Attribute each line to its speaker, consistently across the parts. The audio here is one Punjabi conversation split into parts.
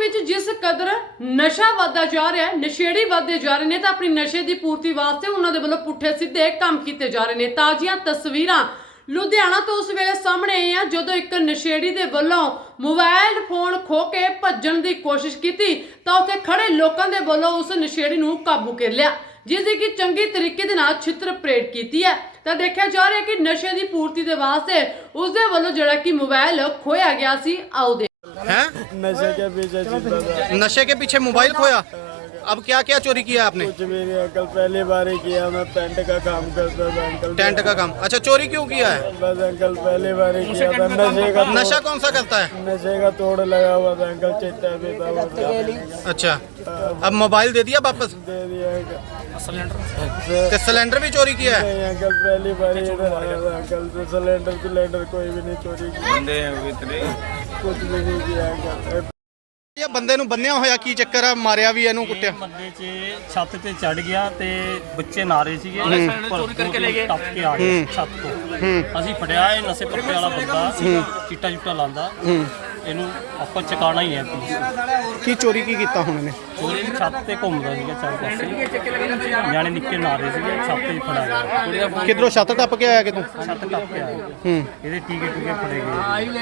Speaker 1: ਵਿੱਚ ਜਿਸ ਕਦਰ ਨਸ਼ਾ ਵੱਧਦਾ ਜਾ ਰਿਹਾ ਹੈ, ਨਸ਼ੇੜੀ ਵੱਧਦੇ ਜਾ ਰਹੇ ਨੇ ਤਾਂ ਆਪਣੀ ਨਸ਼ੇ ਦੀ ਪੂਰਤੀ ਵਾਸਤੇ ਉਹਨਾਂ ਦੇ ਵੱਲੋਂ ਪੁੱਠੇ ਸਿੱਧੇ ਕੰਮ ਕੀਤੇ ਜਾ ਰਹੇ ਨੇ। ਤਾਜ਼ੀਆਂ ਤਸਵੀਰਾਂ ਲੁਧਿਆਣਾ ਤੋਂ ਉਸ ਵੇਲੇ ਸਾਹਮਣੇ ਆਈਆਂ ਜਦੋਂ ਇੱਕ ਨਸ਼ੇੜੀ ਦੇ ਵੱਲੋਂ ਮੋਬਾਈਲ ਫੋਨ ਖੋ ਕੇ ਭੱਜਣ ਦੀ ਕੋਸ਼ਿਸ਼ ਕੀਤੀ ਤਾਂ ਉੱਥੇ ਖੜੇ ਲੋਕਾਂ ਦੇ ਵੱਲੋਂ ਉਸ ਨਸ਼ੇੜੀ ਨੂੰ ਕਾਬੂ ਕਰ ਲਿਆ, ਜਿਸ ਦੀ ਕਿ ਚੰਗੀ ਤਰੀਕੇ ਦੇ ਨਾਲ ਛਿੱਤਰ ਪਰੇਡ ਕੀਤੀ ਹੈ। ਤਾਂ ਦੇਖਿਆ ਜਾ ਰਿਹਾ ਕਿ ਨਸ਼ੇ ਦੀ ਪੂਰਤੀ ਦੇ ਵਾਸਤੇ ਉਸ ਦੇ ਵੱਲੋਂ ਜਿਹੜਾ ਕਿ ਮੋਬਾਈਲ ਖੋਇਆ ਗਿਆ ਸੀ। आओ
Speaker 2: हैं?
Speaker 3: नशे के पीछे चिंता था।
Speaker 2: नशे के पीछे मोबाइल खोया। अब क्या क्या चोरी किया आपने?
Speaker 3: कुछ भी नहीं अंकल, पहली बार ही किया। मैं पेंट का काम करता था अंकल।
Speaker 2: टेंट का काम। अच्छा, चोरी क्यों किया है?
Speaker 3: बस अंकल पहली बार ही किया था।
Speaker 2: नशा कौन सा करता है?
Speaker 3: नशे का तोड़ लगा हुआ था अंकल, चिट्टा भी था।
Speaker 2: अच्छा, अब मोबाइल दे दिया वापस?
Speaker 3: दे दिया अंकल।
Speaker 2: तो सिलेंडर भी चोरी किया है?
Speaker 3: नहीं अंकल, पहली बार ही इधर आया था अंकल। तो सिलेंडर कोई भी नहीं चोरी किया, कुछ भी नहीं किया अंकल।
Speaker 2: ਇਹ ਬੰਦੇ ਨੂੰ ਬੰਨਿਆ ਹੋਇਆ ਕੀ ਚੱਕਰ ਆ? ਮਾਰਿਆ ਵੀ ਇਹਨੂੰ, ਕੁੱਟਿਆ?
Speaker 4: ਬੰਦੇ 'ਚ ਛੱਤ ਤੇ ਚੜ ਗਿਆ ਤੇ ਬੱਚੇ ਨਾਰੇ ਸੀਗੇ, ਚੋਰੀ ਕਰਕੇ ਲੈ ਗਏ, ਟੱਪ ਕੇ ਆ ਗਏ ਛੱਤ ਤੋਂ। ਅਸੀਂ ਫੜਿਆ ਇਹ ਨਸ਼ੇ ਪੱਤੇ ਵਾਲਾ ਬੰਦਾ, ਚਿੱਟਾ ਚੁੱਟਾ ਲਾਂਦਾ, ਇਹਨੂੰ ਆਪਾਂ ਚਕਾਣਾ ਹੀ ਹੈ ਪੁਲਿਸ।
Speaker 2: ਕੀ ਚੋਰੀ ਕੀ ਕੀਤਾ ਹੁਣ ਇਹਨੇ?
Speaker 4: ਚੋਰੀ ਛੱਤ ਤੇ ਘੁੰਮਦਾ ਸੀਗਾ ਚਾਰ ਪਾਸੇ, ਨਿਆਣੇ ਨਿੱਕੇ ਨਾਰੇ ਸੀਗੇ, ਛੱਤ ਤੇ ਫੜਾ ਗਿਆ।
Speaker 2: ਕਿਧਰੋਂ ਛੱਤ ਟੱਪ ਕੇ ਆਇਆ ਕਿਤੋਂ?
Speaker 4: ਛੱਤ ਟੱਪ ਕੇ ਆਇਆ, ਇਹਦੇ ਟੀਕੇ ਟੂਕੇ ਫੜੇ ਗਏ।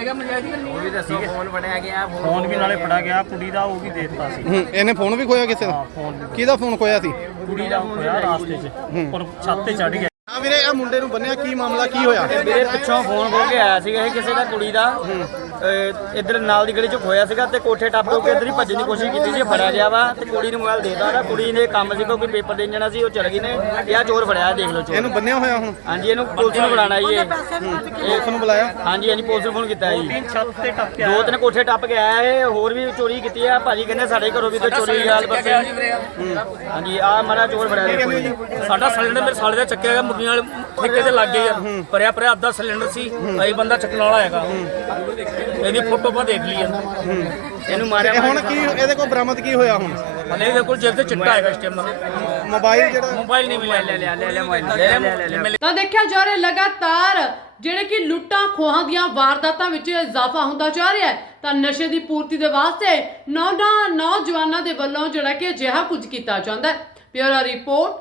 Speaker 4: ਫੋਨ ਵੀ ਨਾਲੇ ਫੜਾ ਗਿਆ ਕੁੜੀ ਦਾ, ਉਹ ਵੀ ਦੇ ਦਿੱਤਾ ਸੀ।
Speaker 2: ਇਹਨੇ ਫੋਨ ਵੀ ਖੋਇਆ ਕਿਸੇ ਦਾ?
Speaker 4: ਹਾਂ, ਫੋਨ ਵੀ
Speaker 2: ਕਿਹਦਾ ਫੋਨ ਖੋਇਆ ਸੀ?
Speaker 4: ਕੁੜੀ ਦਾ ਹੋਇਆ ਰਾਸਤੇ 'ਚ, ਪਰ ਛੱਤ ਤੇ ਚੜ ਗਿਆ।
Speaker 2: ਹਾਂ ਵੀਰੇ, ਇਹ ਮੁੰਡੇ ਨੂੰ ਬੰਨਿਆ, ਕੀ ਮਾਮਲਾ ਕੀ ਹੋਇਆ?
Speaker 5: ਮੇਰੇ ਪਿੱਛੋਂ ਫੋਨ ਖੋ ਕੇ ਆਇਆ ਸੀਗਾ ਇਹ ਕਿਸੇ ਦਾ, ਕੁੜੀ ਦਾ। ਇੱਧਰ ਨਾਲ ਦੀ ਗਲੀ 'ਚ ਖੋਇਆ ਸੀਗਾ ਤੇ ਕੋਠੇ ਟੱਪ ਕੇ ਇੱਧਰ ਹੀ ਭੱਜਣ ਦੀ ਕੋਸ਼ਿਸ਼ ਕੀਤੀ ਸੀ, ਫੜਿਆ ਗਿਆ ਵਾ ਤੇ ਕੁੜੀ ਨੂੰ ਮੋਬਾਈਲ ਦੇਤਾ ਉਹਦਾ। ਕੁੜੀ ਨੇ ਕੰਮ ਸੀਗਾ ਕੋਈ ਪੇਪਰ ਦੇਣ ਜਾਣਾ ਸੀ, ਉਹ ਚਲ ਗਈ ਨੇ। ਇਹ ਚੋਰ ਫੜਿਆ, ਦੇਖ ਲਓ ਚੋਰ।
Speaker 2: ਇਹਨੂੰ ਬੰਨਿਆ ਹੋਇਆ ਹੁਣ?
Speaker 5: ਹਾਂਜੀ, ਇਹਨੂੰ ਪੁਲਿਸ ਨੂੰ ਬੁਲਾਣਾ ਜੀ।
Speaker 2: ਪੁਲਿਸ ਨੂੰ ਬੁਲਾਇਆ?
Speaker 5: ਹਾਂਜੀ ਹਾਂਜੀ, ਪੁਲਿਸ ਨੂੰ ਫੋਨ ਕੀਤਾ ਜੀ।
Speaker 4: ਛੱਤ ਤੇ ਟੱਪ ਕੇ
Speaker 5: ਦੋ ਤਿੰਨ ਕੋਠੇ ਟੱਪ ਕੇ ਆਇਆ ਇਹ, ਹੋਰ ਵੀ ਚੋਰੀ ਕੀਤੀ ਆ। ਭਾਜੀ ਕਹਿੰਦੇ ਸਾਡੇ ਘਰੋਂ ਵੀ ਤੇ ਚੋਰੀ ਦੀ ਗੱਲ ਬਸੇ। ਹਾਂਜੀ, ਆ ਮਾਰਾ ਚੋਰ ਫੜਿਆ ਜੀ।
Speaker 6: ਸਾਡਾ ਸਿਲੰਡਰ ਮੇਰੇ ਸਾਲੇ ਦਾ ਚੱਕਿਆ ਗਿਆ, ਮੁਰਗੀਆਂ ਵਾਲੇ ਠੇਕੇ ਤੇ ਲੱਗ ਗਏ ਆ। ਭਰਿਆ ਅੱਧਾ ਸਿਲੰਡਰ ਸੀ, ਅਸੀਂ ਬੰਦਾ ਚੱਕਣ ਵਾਲਾ ਹੈਗਾ। ਇਹਦੀ ਫੋਟੋ ਪਾ ਦੇਖ ਲਈ
Speaker 5: ਇਹਨੂੰ ਮਾਰਿਆ।
Speaker 2: ਹੁਣ ਕੀ ਇਹਦੇ ਕੋਲ ਬਰਾਮਦ ਕੀ ਹੋਇਆ ਹੁਣ?
Speaker 6: ਹਲੇ ਇਹਦੇ ਕੋਲ ਜੇਬ ਤੇ ਚਿੱਟਾ ਹੈਗਾ ਇਸ ਟਾਈਮ ਦਾ।
Speaker 2: ਮੋਬਾਈਲ ਜਿਹੜਾ
Speaker 6: ਮੋਬਾਈਲ ਨਹੀਂ ਮਿਲਿਆ। ਲੈ
Speaker 1: ਤਾਂ ਦੇਖਿਆ ਜਾ ਰਿਹਾ ਲਗਾਤਾਰ ਜਿਹੜੇ ਕਿ ਲੁੱਟਾਂ ਖੋਹਾਂ ਦੀਆਂ ਵਾਰਦਾਤਾਂ ਵਿੱਚ ਇਜ਼ਾਫਾ ਹੁੰਦਾ ਜਾ ਰਿਹਾ ਹੈ। ਤਾਂ ਨਸ਼ੇ ਦੀ ਪੂਰਤੀ ਦੇ ਵਾਸਤੇ ਨੌਜਵਾਨਾਂ ਦੇ ਵੱਲੋਂ ਜਿਹੜਾ ਕਿ ਅਜਿਹਾ ਕੁਝ ਕੀਤਾ ਜਾਂਦਾ ਹੈ। Bureau report,